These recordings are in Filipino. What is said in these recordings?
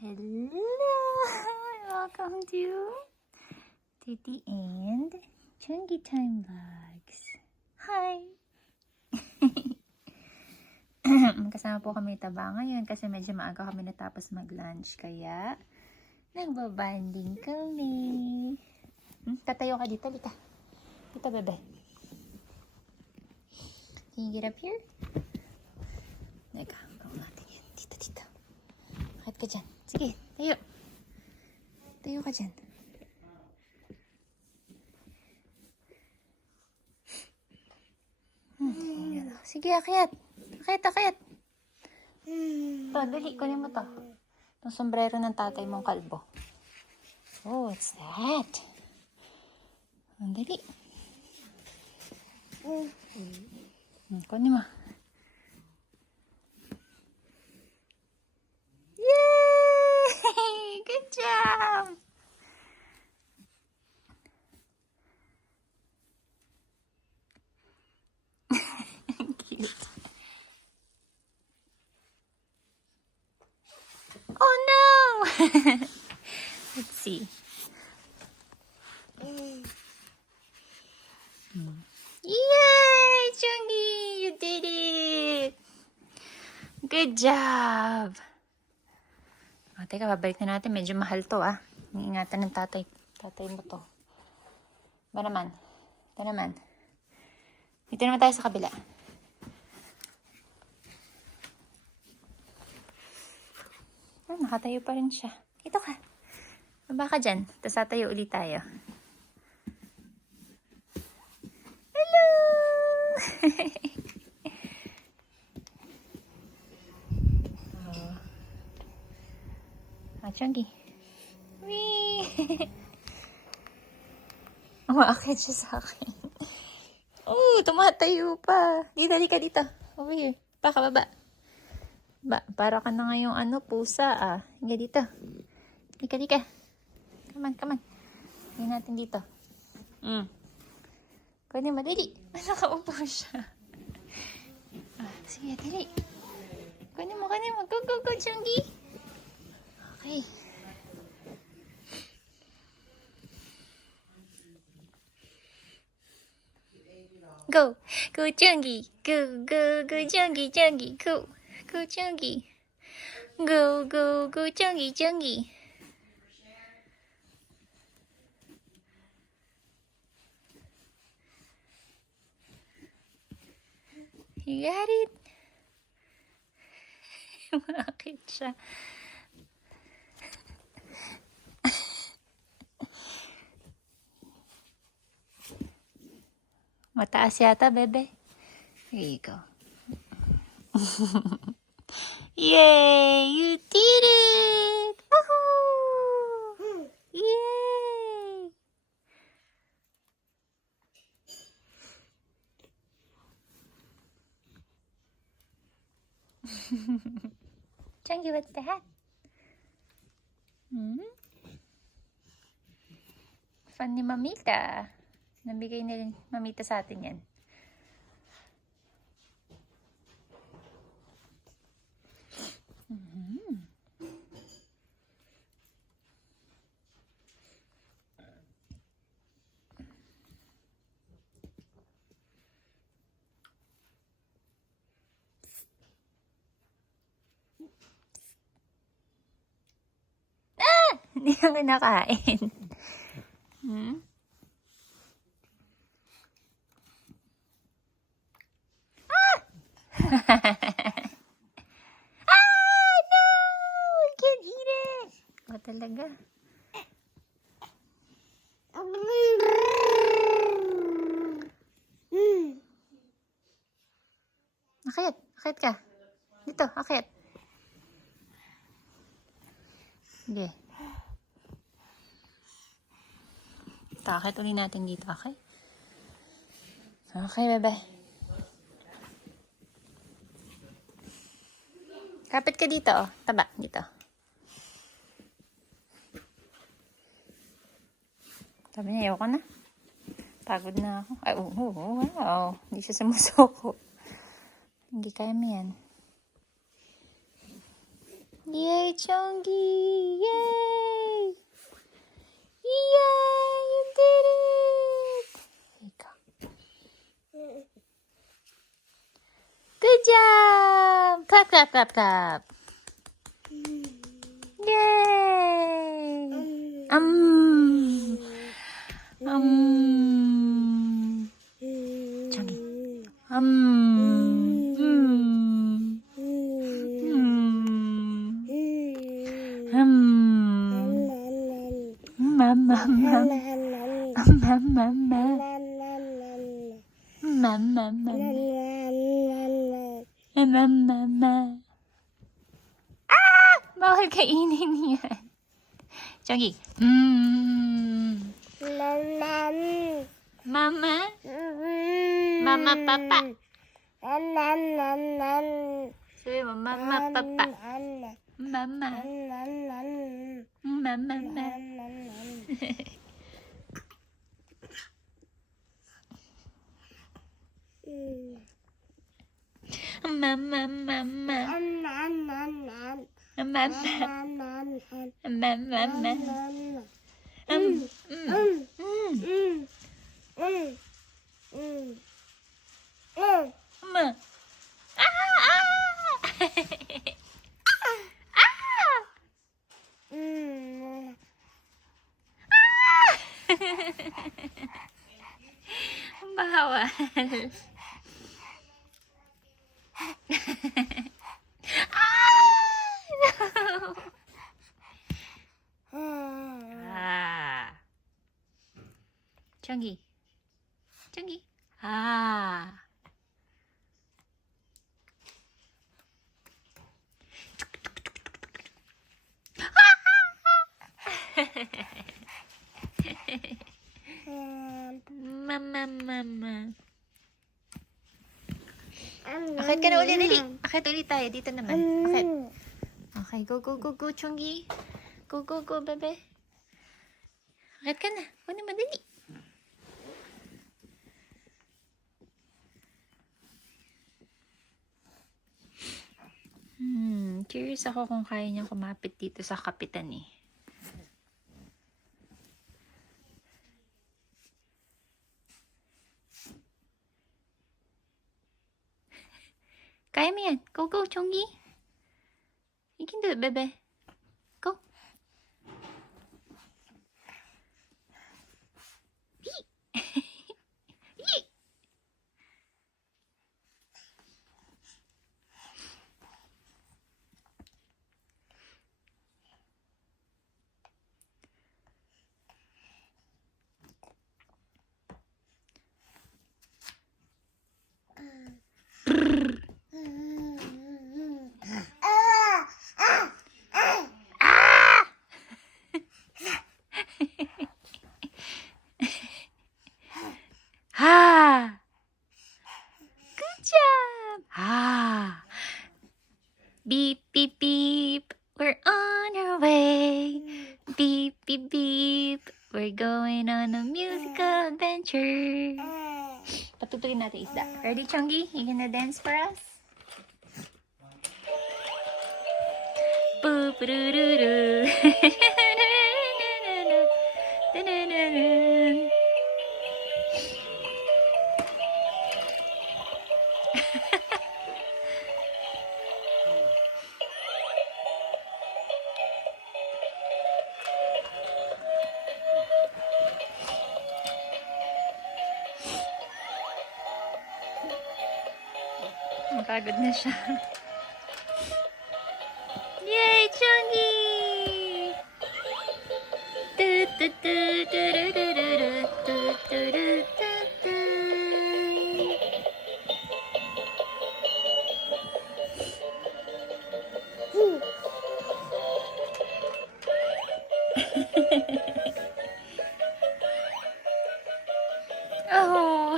Hello! Welcome to Titi and Chunky Time Vlogs. Hi! Kasama po kami taba ngayon kasi medyo maaga kami natapos mag-lunch. Kaya, nagbabanding kami. Tatayo ka dito, Lika. Dito, bebe. Can you get up here? Teka, gawin natin yan. Dito. Bakit ka dyan? Sige, tayo. Tayo ka dyan. Sige, akyat. Akyat. Ito, dali. Kunin mo to. Itong sombrero ng tatay mong kalbo. Oh, what's that? Ang dali. Kunin mo. Yay! Good job! Cute. Oh no! Let's see. Yay! Chunky! You did it! Good job! O, teka, babalik na natin. Medyo mahal to, ah. Iingatan ng tatay. Tatay mo to. Ba naman? Ito naman. Dito naman tayo sa kabila. Oh, nakatayo pa rin siya. Dito ka. Baba ka dyan. Tapos tatayo ulit tayo. Hello! Chunky. Wee! Umaakit siya sa akin. Oh, tumatayo pa. Dito, dito. Over here. Baba. Para ka na ngayong pusa ah. Higa dito. Dika. Come on. Higa natin dito. Kunin mo, dali. Nakaupo siya. Sige, dali. Kunin mo. Go, Chunky. Okay. Go, Chunky. Go, Chunky. Go, Chunky. Go, Chunky. You got it. Bakit siya? Mataas yata, bebe. Here you go. Yay! You did it! Woohoo! Yay! Chunky, what's that? Fun ni Mamita. Nabigay na rin Mamita sa atin yan. Hindi ka kinakain. No! I can't eat it! O talaga. Akyat ka. Dito, akyat. Sige. Takit ulit natin dito, okay? Okay, bebe. Kapit ka dito, oh. Taba, dito. Sabi niya, ayoko na. Pagod na ako. Ay, wow. Hindi siya sumusuko. Hindi kaya mo yan. Yay, Chungi! Yay! Yay! You did it! Here you go. Good job! Clap, clap, clap, clap. Yay! Chungi. Ah! Bawal kainin yan. Chungi. Mama? Mama, papa? Sabi mo, mama, papa. Mama. Mama. Mama. Mama. Bawal. Chungi. Mama. Akit ka na ulit, dali. Akit ulit tayo. Dito naman. Akit. Okay, go, Chungi. Go, bebe. Akit ka na. Kunin mo, dali. Curious ako kung kaya niyang kumapit dito sa kapitan eh. Kaya mo yan. Go, Chungi. You can do it, bebe. Go. Yee. Good job. Beep, beep, beep. We're on our way. Beep, beep, beep. We're going on a musical adventure. Patutugin natin isda. Ready, Chungi? You gonna dance for us? Boop, doo, doo, doo. Napagod na siya. Yay, Chungi! Oh!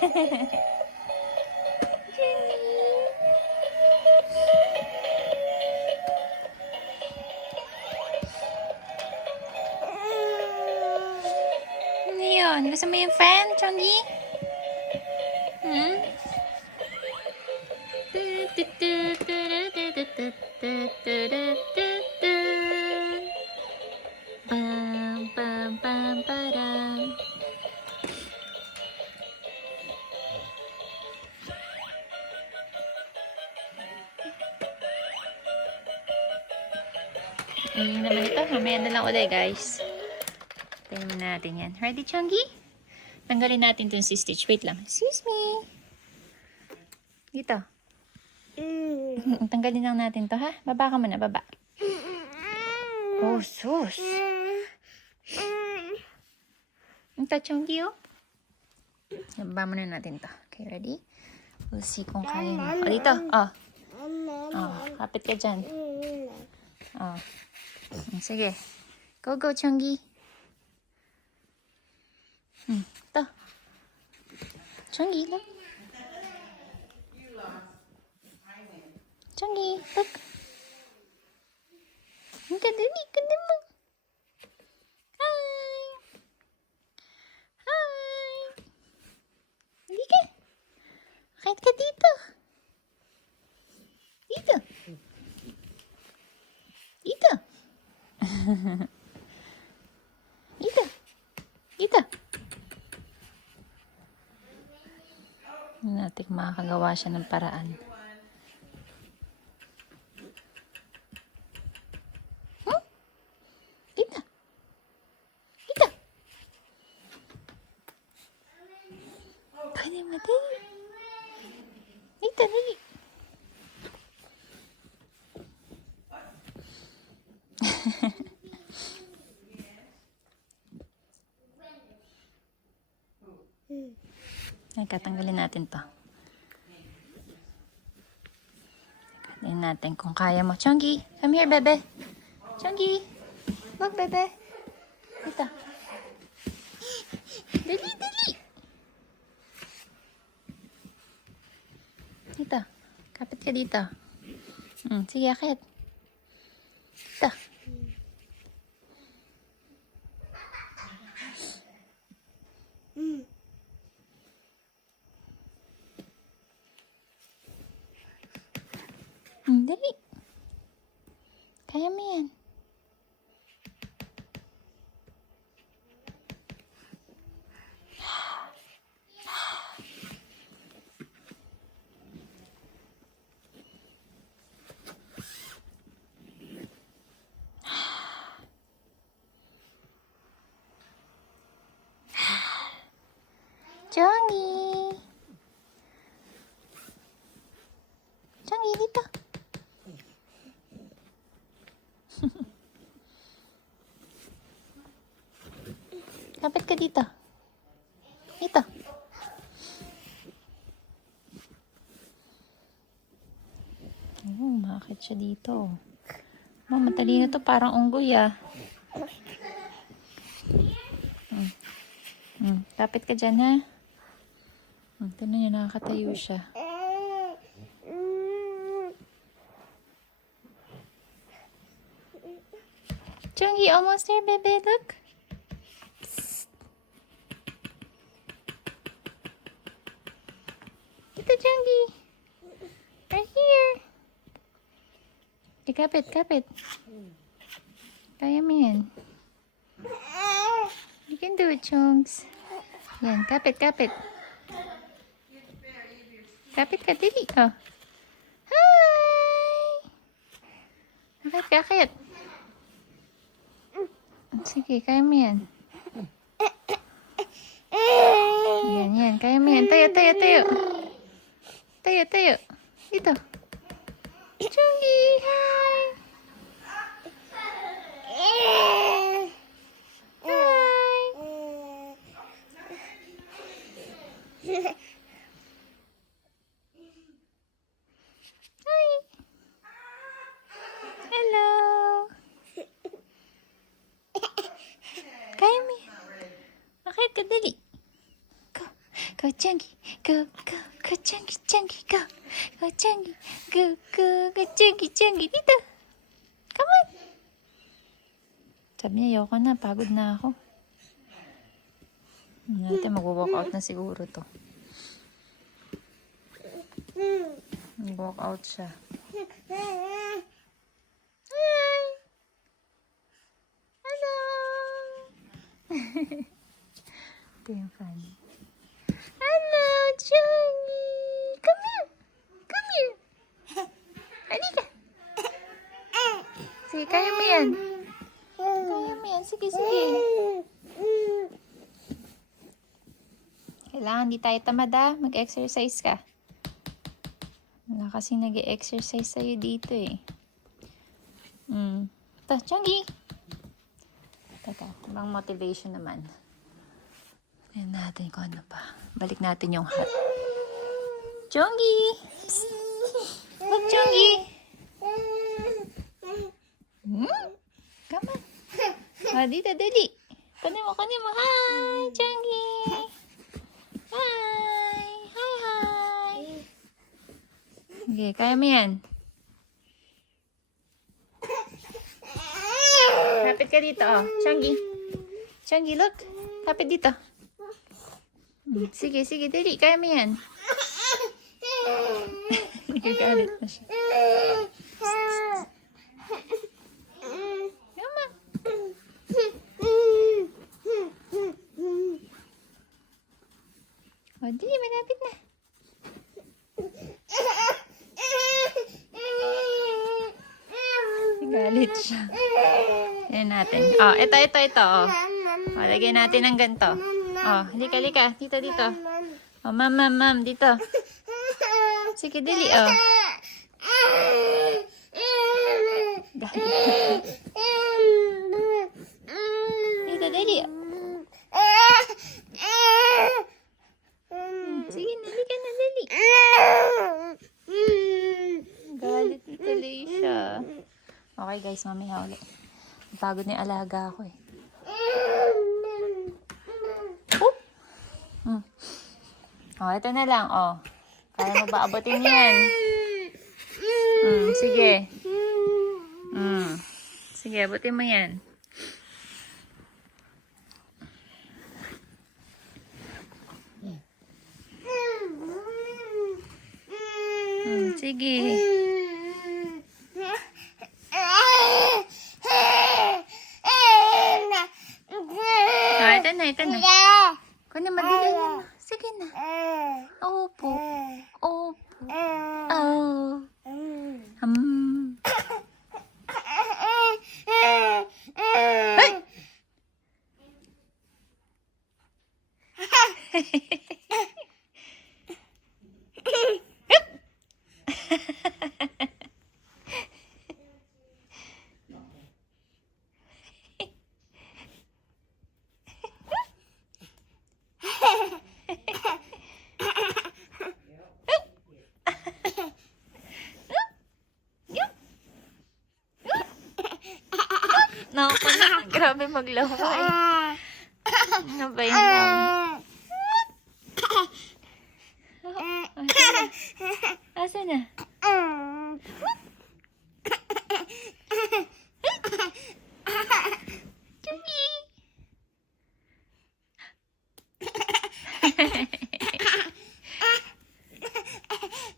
Ano yun? Gusto mo yung fan, Chongi? Hmm? Bam, bam, bam, badam. Ayun naman ito. Mamaya na lang ulit, guys. Tingnan natin yan. Ready, Chongi? Tanggalin natin itong si Stitch. Wait lang. Excuse me. Dito. Tanggalin lang natin to, ha? Baba ka muna, baba. Oh, sus. Ito, Chongi, oh. Baba muna natin to. Okay, ready? We'll see kung kaya mo. Oh, dito. Oh. Oh, kapit ka dyan. Oh. Sige. Go, go, Chongi. Ito. Chongi, look. Chongi, look. Ang kadali ka naman. Hi. Hi. Hindi ka. Kahit ka dito. Dito. Dito. Dito. Dito. Natin makakagawa siya ng paraan. Dito. Dito. Pwede mo din. Dito, dali. Ay, katanggalin natin to. Tingnan natin kung kaya mo. Chongi, come here, bebe. Chongi, look, bebe. Dito. Dali, dali. Dito. Kapit ka dito. Sige, akit. Dito. Dali. Kaya mo yan. Chongi. Chongi, dito. Kapit ka dito. Dito. Makakit siya dito. Matalino to, parang unggoy, ah. Kapit ka dyan, ha? Ito na yun, nakakatayo siya. Chongi, almost there, baby. Look. Psst. Ito, Chongi. Right here. Kapit, kapit. Kaya mo yan. You can do it, Chongs. Yan, kapit, kapit. Kapit ka, dili. Oh. Hi! Akit, kakit. Sige, kaya mo yan. Yan, yan. Kaya mo yan. Tayo, tayo, tayo. Tayo, tayo. Dito. Chongi, hi! Hi! Hi! Hello! Kaya mo yan. Bakit ka dali? Go. Go, Chunky. Go, go, go, Chunky, Chunky, go. Go, Chunky. Go, go, go, Chunky, Chunky. Dito. Come on. Sabi niya, ayoko na. Pagod na ako. Natin, mag-walkout na siguro to. Mag-walkout siya. Hi! Hello! Ito yung funny. Hello, Chunky! Come here! Come here! Halika! Sige, kaya mo yan. Kaya mo yan. Sige, sige. Kailangan di tayo tamad ah. Mag-exercise ka. Wala kasi nag-exercise sa'yo dito eh. Ito, Chunky! Teka, ibang motivation naman. Tignan natin kung ano pa. Balik natin yung hat. Chunky! Look, Chunky! Come on. Ah, dito, dali. Kunin mo, kunin mo. Hi, Chunky! Hi! Hi, hi! Okay, kaya mo yan. Kapit ka dito, oh. Chunky. Chunky, look. Kapit dito. Sige, sige, dali. Kaya mo yan. Nagagalit na siya. Come on. O, dali. Malapit na. Nagalit siya. Yan natin. Oh, ito. Oh. O, lagyan natin ng ganito. Oh, halika. Dito. Oh, ma'am, dito. Sige, dali, oh. Dito, dali. Sige, halika na, dali. Galit na tuloy siya. Okay, guys, mamaya ulit. Pagod na yung alaga ako eh. Oh, ito na lang, oh. Kaya mo ba abutin yan? Sige. Sige, abutin mo yan. Sige. Ito na. Kunin mo, dili yan. Sige na. Opo. Oh. Hey! Naku na, grabe maglaway. Ano ba yun? Asa na? Chunky!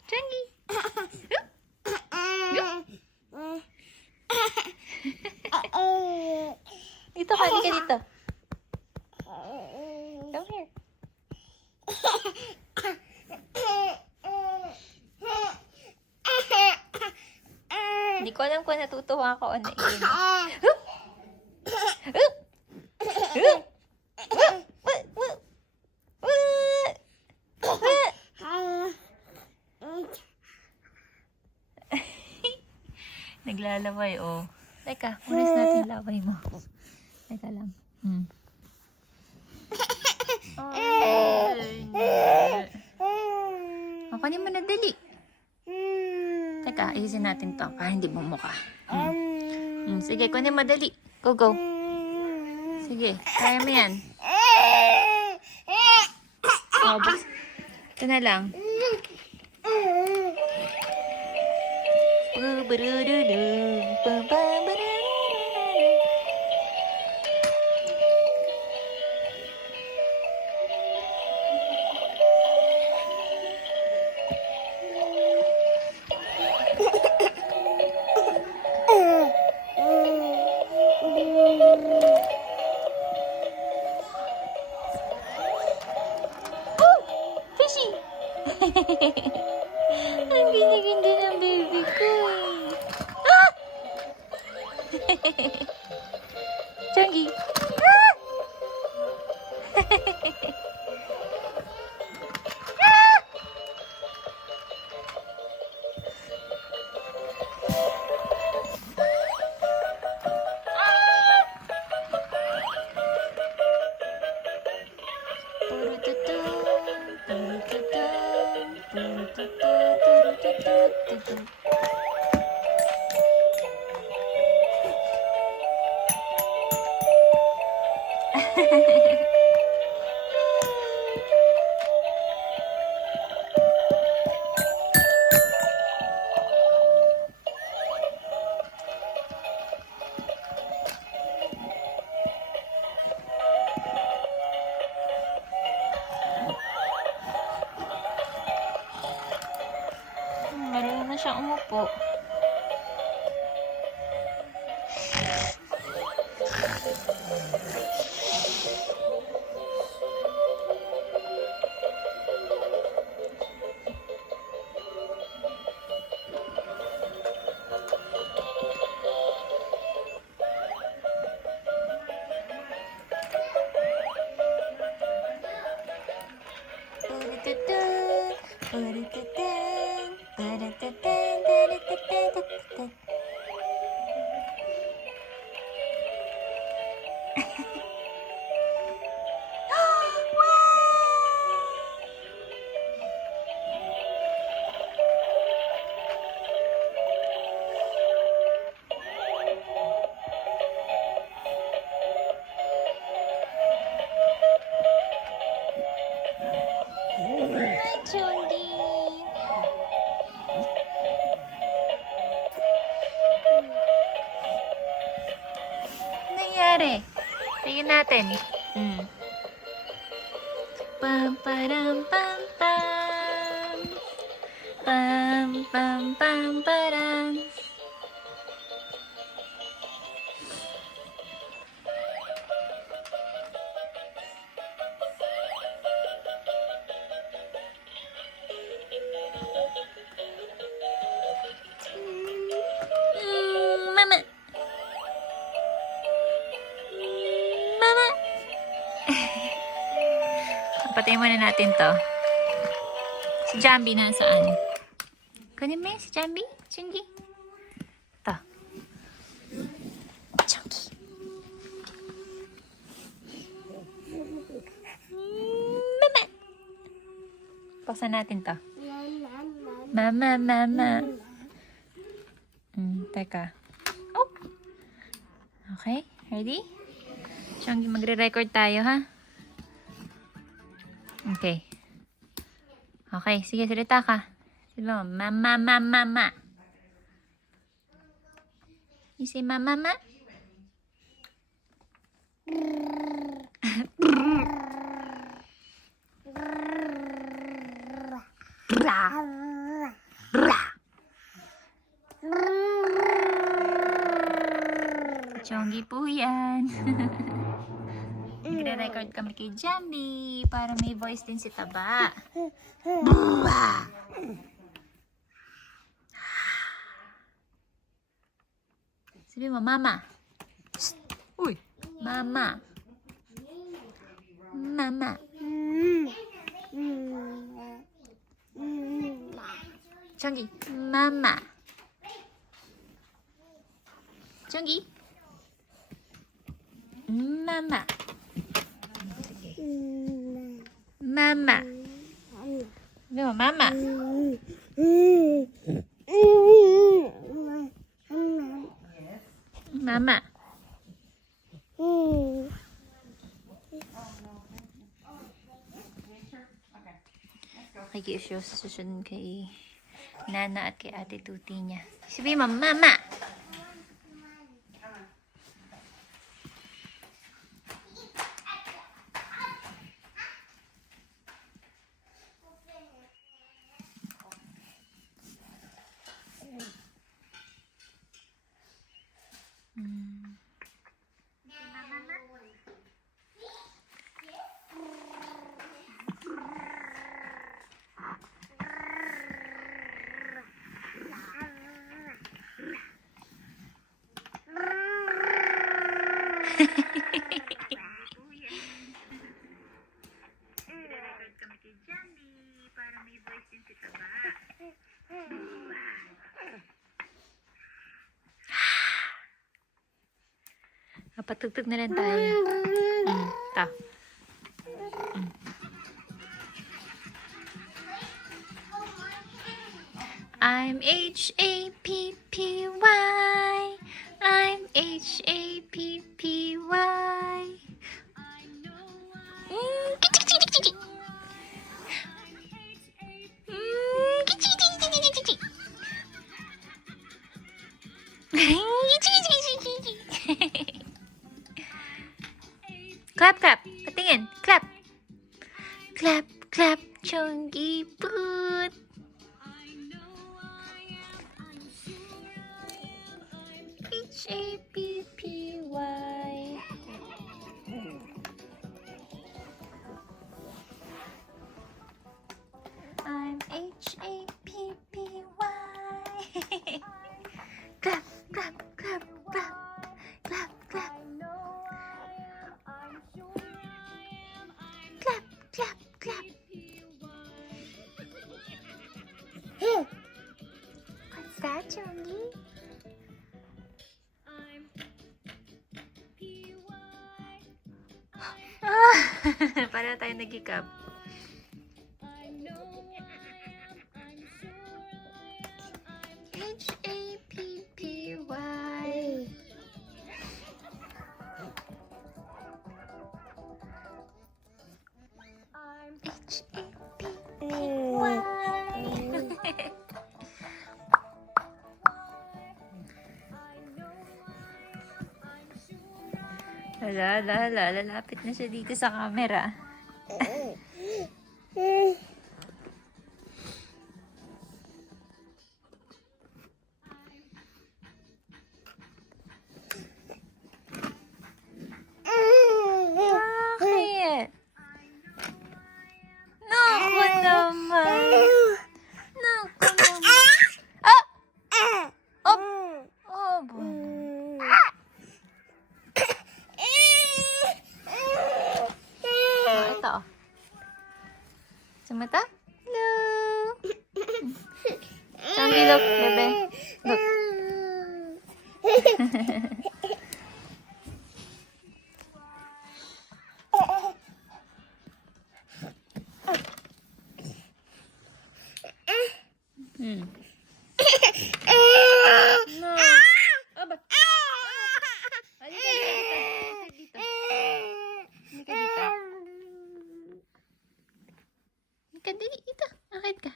Chunky! Dito ka, halika dito. Come here. Hindi ko alam kung natutuwa ako o naiinis. Naglalaway, oh. Teka, ulis natin yung laway mo. Teka lang. Kunin mo na dali. Teka, isin natin to para hindi bumuka. Sige, kunin mo dali. Go. Sige, kaya mo yan. Oh, ito na lang. Fishy! Ang ganda-ganda ng baby ko eh. Ah! Chunky! Ah! Ah! Turututu, turututu, turututu, turututu. Marunong na siya umupo. Hi, Chundi. Ano nangyari? Tingnan natin. Pam param pam pam. Pam pam pam param. Mama. Mama. Patayin muna natin to. Si Jambi nasaan? Kunin mo yun si Jambi? Chungi? Ito. Chungi. Mama. Paksan natin to. Mama, mama. Teka. Oh! Okay, ready? Chungi, magre-record tayo, ha? Okay. Okay, sige, salita ka. Sabi mo, mama, mama, mama. You say mama, mama? Chongi po yan. Nagre-record kami kay Jambi para may voice din si Taba. Sabi mo, mama. Uy, mama. Mama. Chongi, mama. Chongi. Mama. Mama. No, mama. Mama. mag-kiss siya sa susunod kay Nana at kay Ate Tuti niya. Sabi mo, Mama! I-record kami kay Johnny para may voice din si Taba. Patugtog na rin tayo. Ta. I'm H-A-P-P-Y. I'm H-A-P-P-Y. Clap, clap. Patingin. Clap. Clap, clap. Chongi boot. H-A-P-P-Y. I'm H-A-P-P-Y. Clap, clap, clap, clap. Clap, clap. Clap, clap, clap. What's that, Chongi? Para tayo nag-hiccup. H-A-P-P-Y. H-A-P-P-Y. Lalapit na siya dito sa camera. Bakit? Naku naman. Naku naman. Ah! Oh! Oh, ito. Sa mata? Hello! Chongi, look, bebe. Look. No. Aba. Halika dito. Halika dito. Halika dito. Akit ka.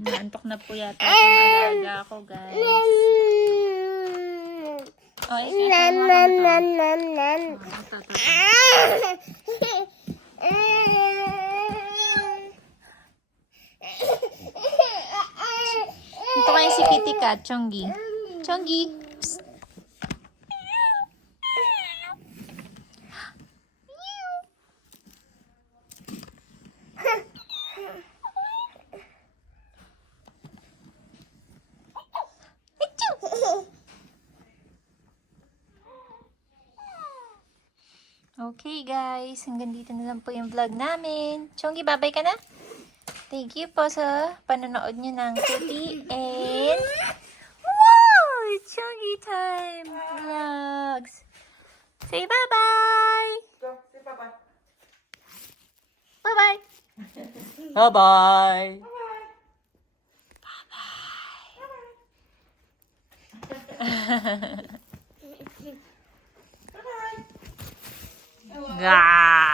Naantok na po yata itong alaga ko, guys. Oh, ito kayo si Kitty Cat, Chongi. Chongi. Psst. Okay guys, hanggang dito na lang po yung vlog namin. Chongi, babay ka na? Thank you po sa panonood nyo ng Tuti and wow! Chongi time vlogs. Say bye-bye! Go, say bye-bye. Bye-bye! Bye-bye. Gah!